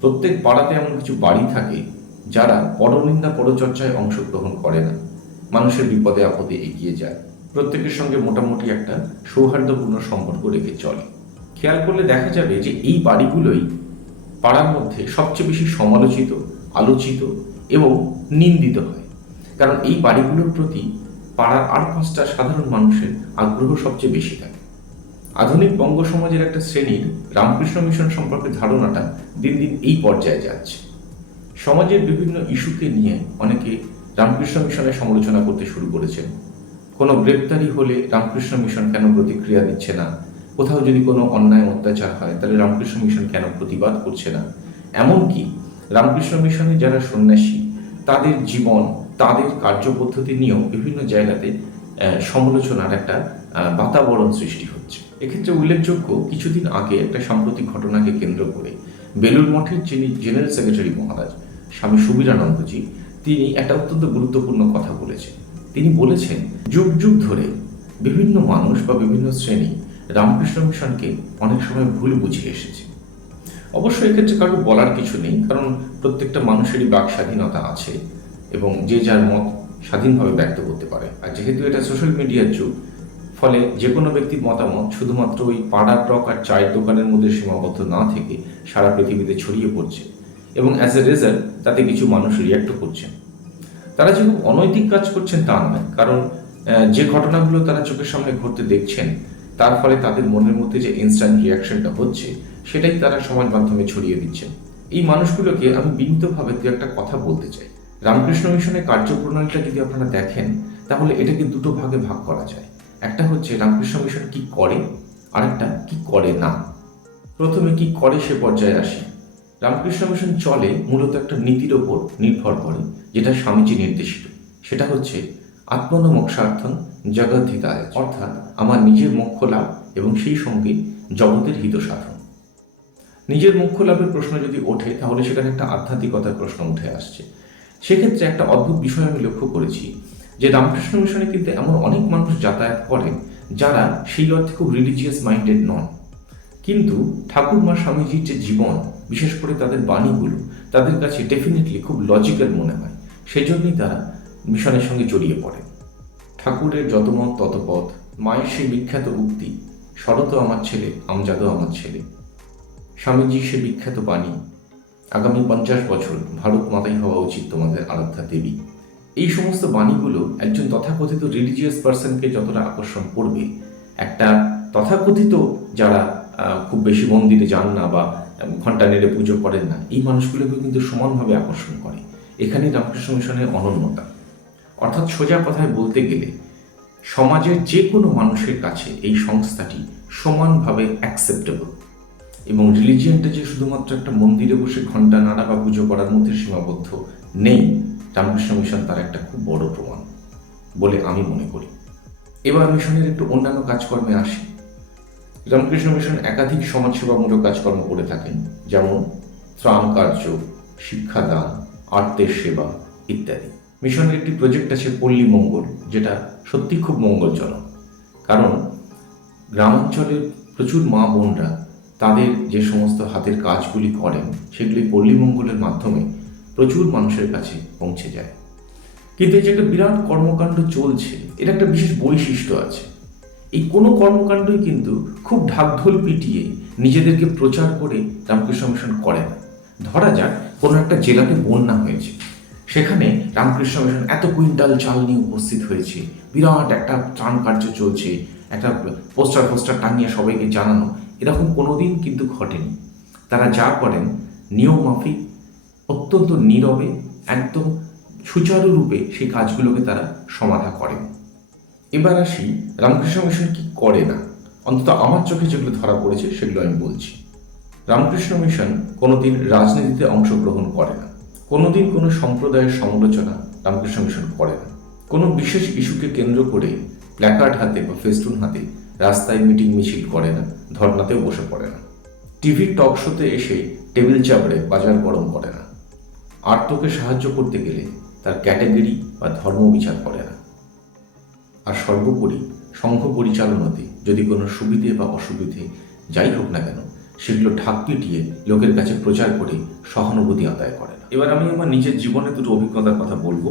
প্রত্যেক পাড়াতে এমন কিছু বাড়ি থাকে যারা পরনিন্দা পরচর্চায় অংশগ্রহণ করে না। মানুষের বিপদে আপদে এগিয়ে যায়। প্রত্যেকের সঙ্গে মোটামুটি একটা সৌহার্দ্যপূর্ণ সম্পর্ক রেখে চলে। খেয়াল করলে দেখা যাবে যে এই বাড়িগুলোই পাড়ার মধ্যে সবচেয়ে বেশি সমালোচিত, আলোচিত এবং নিন্দিত হয়। কারণ এই বাড়িগুলোর প্রতি পাড়ার আর পাঁচটা সাধারণ মানুষের আগ্রহ সবচেয়ে বেশি থাকে। আধুনিক বঙ্গ সমাজের একটা শ্রেণির রামকৃষ্ণ মিশন সম্পর্কে ধারণাটা দিন দিন এই পর্যায়ে যাচ্ছে। সমাজের বিভিন্ন ইস্যুকে নিয়ে অনেকে রামকৃষ্ণ মিশনের সমালোচনা করতে শুরু করেছেন। কোনো গ্রেপ্তারি হলে রামকৃষ্ণ মিশন কেন প্রতিক্রিয়া দিচ্ছে না? কোথাও যদি কোনো অন্যায় অত্যাচার হয়, তাহলে রামকৃষ্ণ মিশন কেন প্রতিবাদ করছে না? এমনকি রামকৃষ্ণ মিশনে যারা সন্ন্যাসী, তাদের জীবন, তাদের কার্যপদ্ধতি নিয়েও বিভিন্ন জায়গাতে সমালোচনার একটা বাতাবরণ সৃষ্টি হচ্ছে। এক্ষেত্রে উল্লেখযোগ্য, কিছুদিন আগে একটা সাম্প্রতিক ঘটনাকে কেন্দ্র করে বেলুর মঠের যিনি জেনারেল সেক্রেটারি মহারাজ, স্বামী সুবীরানন্দজি, তিনি একটা অত্যন্ত গুরুত্বপূর্ণ কথা বলেছেন। তিনি বলেছেন, যুগ যুগ ধরে বিভিন্ন মানুষ বা বিভিন্ন শ্রেণি রামকৃষ্ণ মিশনকে অনেক সময় ভুল বুঝিয়ে এসেছে। অবশ্য এক্ষেত্রে কারোর বলার কিছু নেই, কারণ প্রত্যেকটা মানুষেরই বাক স্বাধীনতা আছে এবং যে যার মত স্বাধীনভাবে ব্যক্ত করতে পারে। আর যেহেতু এটা সোশ্যাল মিডিয়ার যুগ ফলে যে কোনো ব্যক্তির মতামত শুধুমাত্র ওই পাড়ার টক আর চায়ের দোকানের মধ্যে সীমাবদ্ধ না থেকে সারা পৃথিবীতে ছড়িয়ে পড়ছে এবং অ্যাজ এ রেজাল্ট তাতে কিছু মানুষ রিয়াক্টও করছেন তারা যে খুব অনৈতিক কাজ করছেন তা নয়, কারণ যে ঘটনাগুলো তারা চোখের সামনে ঘটতে দেখছেন, তার ফলে তাদের মনের মধ্যে যে ইনস্ট্যান্ট রিয়াকশনটা হচ্ছে, সেটাই তারা সমাজ মাধ্যমে ছড়িয়ে দিচ্ছেন। এই মানুষগুলোকে আমি বিনীতভাবে দু একটা কথা বলতে চাই। রামকৃষ্ণ মিশনের কার্যপ্রণালীটা যদি আপনারা দেখেন, তাহলে এটাকে দুটো ভাগে ভাগ করা যায়। একটা হচ্ছে রামকৃষ্ণ মিশন কি করে, আরেকটা কি করে না। প্রথমে কি করে সে পর্যায়ে আসি। রামকৃষ্ণ মিশন চলে মূলত একটা নীতির ওপর নির্ভর করে, যেটা স্বামীজি নির্দেশিত। সেটা হচ্ছে আত্মন মোক্ষার্থন জগদ্ধিতায়, অর্থাৎ আমার নিজের মোক্ষ লাভ এবং সেই সঙ্গে জগতের হিত সাধন নিজের মোক্ষ লাভের প্রশ্ন যদি ওঠে, তাহলে সেখানে একটা আধ্যাত্মিকতার প্রশ্ন উঠে আসছে। সেক্ষেত্রে একটা অদ্ভুত বিষয় আমি লক্ষ্য করেছি। যে রামকৃষ্ণ মিশনে কিন্তু এমন অনেক মানুষ যাতায়াত করেন যারা সেই অর্থে খুব রিলিজিয়াস মাইন্ডেড নন। কিন্তু ঠাকুরমা স্বামীজির যে জীবন, বিশেষ করে তাদের বাণীগুলো, তাদের কাছে ডেফিনেটলি খুব লজিক্যাল মনে হয়। সেই জন্যই তারা মিশনের সঙ্গে জড়িয়ে পড়ে। ঠাকুরের যত মত, তত পথ, মায়ের সেই বিখ্যাত উক্তি শরত আমার ছেলে, আমজাদও আমার ছেলে। স্বামীজির সে বিখ্যাত বাণী, আগামী পঞ্চাশ বছর ভারত মাতাই হওয়া উচিত তোমাদের আরাধ্যা দেবী। এই সমস্ত বাণীগুলো একজন তথাকথিত রিলিজিয়াস পার্সনকে যতটা আকর্ষণ করবে, একটা তথাকথিত যারা খুব বেশি মন্দিরে যান না বা ঘণ্টা নেড়ে পুজো করেন না, এই মানুষগুলোকে কিন্তু সমানভাবে আকর্ষণ করে। এখানেই রামকৃষ্ণ মিশনের অনন্যতা। অর্থাৎ সোজা কথায় বলতে গেলে, সমাজের যে কোনো মানুষের কাছে এই সংস্থাটি সমানভাবে অ্যাকসেপ্টেবল এবং রিলিজিয়ানটা যে শুধুমাত্র একটা মন্দিরে বসে ঘণ্টা নাড়া বা পুজো করার মধ্যে সীমাবদ্ধ নেই রামকৃষ্ণ মিশন তার একটা খুব বড় প্রমাণ বলে আমি মনে করি। এবার মিশনের একটু অন্যান্য কাজকর্মে আসি। রামকৃষ্ণ মিশন একাধিক সমাজসেবামূলক কাজকর্ম করে থাকেন, যেমন ত্রাণ কার্য, শিক্ষাদান আর্তের সেবা ইত্যাদি। মিশনের একটি প্রজেক্ট আছে পল্লী মঙ্গল, যেটা সত্যি খুব মঙ্গলজনক। কারণ গ্রামাঞ্চলের প্রচুর মা বোনরা তাদের যে সমস্ত হাতের কাজগুলি করেন, সেগুলি পল্লী মঙ্গলের মাধ্যমে প্রচুর মানুষের কাছে পৌঁছে যায়। কিন্তু এই যে একটা বিরাট কর্মকাণ্ড চলছে এর একটা বিশেষ বৈশিষ্ট্য আছে। এই কোনো কর্মকাণ্ডই কিন্তু খুব ঢাকঢোল পিটিয়ে নিজেদেরকে প্রচার করে রামকৃষ্ণ মিশন করে না। ধরা যাক, কোনো একটা জেলাতে বন্যা হয়েছে। সেখানে রামকৃষ্ণ মিশন এত কুইন্টাল চাল নিয়ে উপস্থিত হয়েছে। বিরাট একটা ত্রাণ কার্য চলছে, একটা পোস্টার পোস্টার টাঙিয়ে সবাইকে জানানো। এরকম কোনোদিন কিন্তু ঘটেনি। তারা যা করেন নিয়ম মাফিক অত্যন্ত নীরবে, একদম সুচারুরূপে সেই কাজগুলোকে তারা সমাধা করেন। এবার আসি রামকৃষ্ণ মিশন কি করে না? অন্তত আমার চোখে যেগুলো ধরা পড়েছে সেগুলো আমি বলছি। রামকৃষ্ণ মিশন কোনোদিন রাজনীতিতে অংশগ্রহণ করে না। কোনোদিন কোনো সম্প্রদায়ের সমালোচনা রামকৃষ্ণ মিশন করে না। কোনো বিশেষ ইস্যুকে কেন্দ্র করে প্ল্যাকার্ড হাতে বা ফেস্টুন হাতে রাস্তায় মিটিং মিছিল করে না, ধর্নাতেও বসে পড়ে না। টিভির টক শোতে এসে টেবিল চাপড়ে বাজার গরম করে না। আর্তকে সাহায্য করতে গেলে তার ক্যাটাগরি বা ধর্ম বিচার করে না। আর সর্বোপরি সংঘ পরিচালনাতে যদি কোনো সুবিধে বা অসুবিধে যাই হোক না কেন, সেগুলো ঢাক পিটিয়ে লোকের কাছে প্রচার করে সহানুভূতি আদায় করে না। এবার আমি আমার নিজের জীবনে দুটো অভিজ্ঞতার কথা বলব।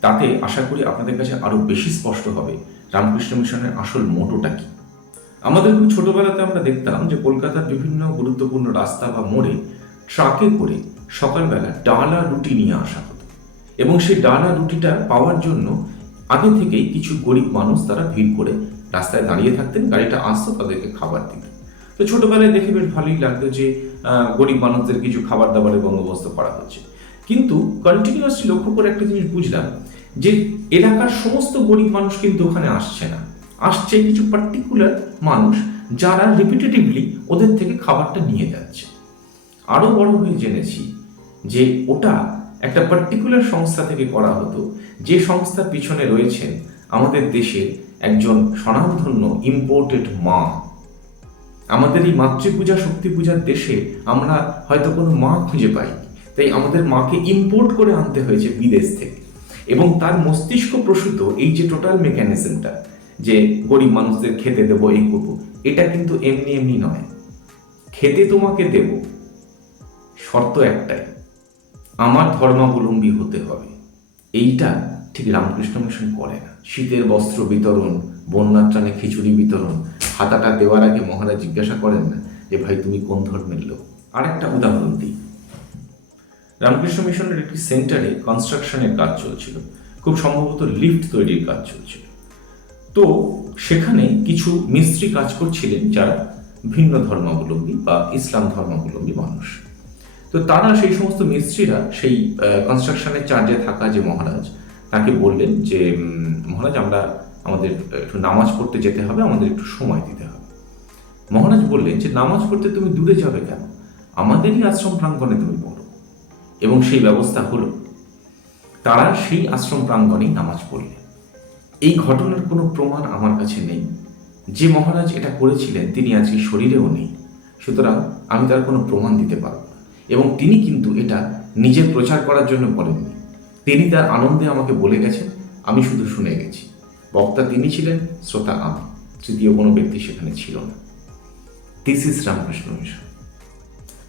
তাতে আশা করি আপনাদের কাছে আরও বেশি স্পষ্ট হবে রামকৃষ্ণ মিশনের আসল মোটোটা কি। আমাদের খুব ছোটবেলাতে আমরা দেখতাম যে কলকাতার বিভিন্ন গুরুত্বপূর্ণ রাস্তা বা মোড়ে ট্রাকে করে সকালবেলা ডালা রুটি নিয়ে আসা হতো। এবং সেই ডালা রুটিটা পাওয়ার জন্য আগে থেকেই কিছু গরিব মানুষ তারা ভিড় করে রাস্তায় দাঁড়িয়ে থাকতেন, গাড়িটা আসতো, তাদেরকে খাবার দিত। তো ছোটবেলায় দেখে বেশ ভালোই লাগতো যে গরিব মানুষদের কিছু খাবার দাবারের বন্দোবস্ত করা হচ্ছে। কিন্তু কন্টিনিউয়াসলি লক্ষ্য করে একটা জিনিস বুঝলাম, যে এলাকার সমস্ত গরিব মানুষ কিন্তু ওখানে আসছে না। আসছে কিছু পার্টিকুলার মানুষ যারা রিপিটেটিভলি ওদের থেকে খাবারটা নিয়ে যাচ্ছে। আরও বড় হয়ে জেনেছি যে ওটা একটা পার্টিকুলার সংস্থা থেকে করা হতো। যে সংস্থার পিছনে রয়েছেন আমাদের দেশের একজন স্বনামধন্য ইম্পোর্টেড মা। আমাদের এই মাতৃপূজা শক্তি পূজার দেশে আমরা হয়তো কোনো মা খুঁজে পাই তাই আমাদের মাকে ইম্পোর্ট করে আনতে হয়েছে বিদেশ থেকে। এবং তার মস্তিষ্ক প্রসূত এই যে টোটাল মেকানিজমটা যে গরিব মানুষদের খেতে দেবো, এই করব, এটা কিন্তু এমনি এমনি নয়। খেতে তোমাকে দেব। শর্ত একটাই আমার ধর্মাবলম্বী হতে হবে। এইটা ঠিক রামকৃষ্ণ মিশন করে না। শীতের বস্ত্র বিতরণ, বন্যার ত্রাণে খিচুড়ি বিতরণ, হাতাটা দেওয়ার আগে মহারাজ জিজ্ঞাসা করেন না যে, ভাই, তুমি কোন ধর্মের লোক? আরেকটা উদাহরণ দিই। রামকৃষ্ণ মিশনের একটি সেন্টারে কনস্ট্রাকশনের কাজ চলছিল। খুব সম্ভবত লিফট তৈরির কাজ চলছিল। তো সেখানে কিছু মিস্ত্রি কাজ করছিলেন যারা ভিন্ন ধর্মাবলম্বী বা ইসলাম ধর্মাবলম্বী মানুষ। তো তারা সেই সমস্ত মিস্ত্রিরা সেই কনস্ট্রাকশনের চার্জে থাকা যে মহারাজ, তাকে বললেন যে মহারাজ, আমরা আমাদের একটু নামাজ পড়তে যেতে হবে, আমাদের একটু সময় দিতে হবে। মহারাজ বললেন যে, নামাজ পড়তে তুমি দূরে যাবে কেন? আমাদেরই আশ্রম প্রাঙ্গণে তুমি পড়ো। এবং সেই ব্যবস্থা হলো। তারা সেই আশ্রম প্রাঙ্গণেই নামাজ পড়লেন। এই ঘটনার কোনো প্রমাণ আমার কাছে নেই। যে মহারাজ এটা করেছিলেন, তিনি আজকে শরীরেও নেই। সুতরাং আমি তার কোনো প্রমাণ দিতে পারব এবং তিনি কিন্তু এটা নিজের প্রচার করার জন্য বলেননি। তিনি তার আনন্দে আমাকে বলে গেছেন, আমি শুধু শুনে গেছি। বক্তা তিনি ছিলেন, শ্রোতা আমি। তৃতীয় কোনো ব্যক্তি সেখানে ছিল না। দিস ইজ রামকৃষ্ণ মিশন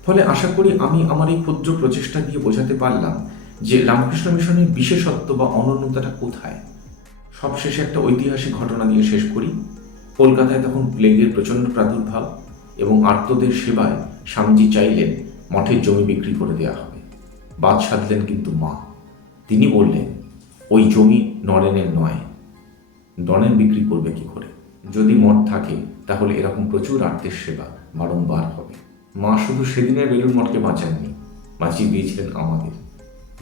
ফলে আশা করি আমি আমার এই ক্ষুদ্র প্রচেষ্টা দিয়ে বোঝাতে পারলাম যে রামকৃষ্ণ মিশনের বিশেষত্ব বা অনন্যতাটা কোথায়। সবশেষে একটা ঐতিহাসিক ঘটনা দিয়ে শেষ করি। কলকাতায় তখন প্লেগের প্রচণ্ড প্রাদুর্ভাব এবং আর্তদের সেবায় স্বামীজি চাইলেন মঠের জমি বিক্রি করে দেওয়া হবে। বাদ সাধলেন কিন্তু মা। তিনি বললেন, ওই জমি নরেনের নয়। নরেন বিক্রি করবে কি করে? যদি মঠ থাকে, তাহলে এরকম প্রচুর আর্থের সেবা বারংবার হবে। মা শুধু সেদিনের বেলুর মঠকে বাঁচাননি, বাঁচিয়ে দিয়েছিলেন আমাদের।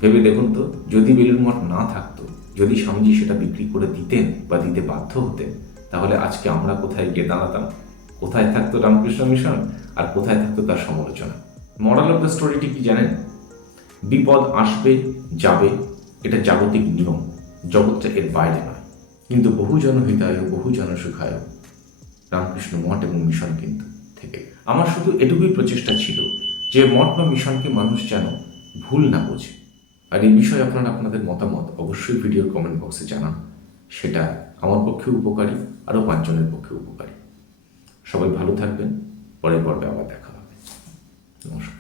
ভেবে দেখুন তো, যদি বেলুর মঠ না থাকতো, যদি স্বামীজি সেটা বিক্রি করে দিতেন বা দিতে বাধ্য হতেন, তাহলে আজকে আমরা কোথায় গিয়ে দাঁড়াতাম? কোথায় থাকতো রামকৃষ্ণ মিশন? আর কোথায় থাকতো তার সমালোচনা? মরাল অফ দ্য স্টোরিটি কি জানেন? বিপদ আসবে, যাবে, এটা জাগতিক নিয়ম। জগৎটা এর বাইরে নয়। কিন্তু বহুজন হিতায় বহুজন সুখায় রামকৃষ্ণ মঠ এবং মিশন কিন্তু থেকে আমার শুধু এটুকুই প্রচেষ্টা ছিল যে মঠ বা মিশনকে মানুষ যেন ভুল না বোঝে। আর এই বিষয়ে আপনারা আপনাদের মতামত অবশ্যই ভিডিওর কমেন্ট বক্সে জানান। সেটা আমার পক্ষে উপকারী, আরও পাঁচজনের পক্ষে উপকারী। সবাই ভালো থাকবেন, পরের পর্বে আবার দেখা হবে। নমস্কার।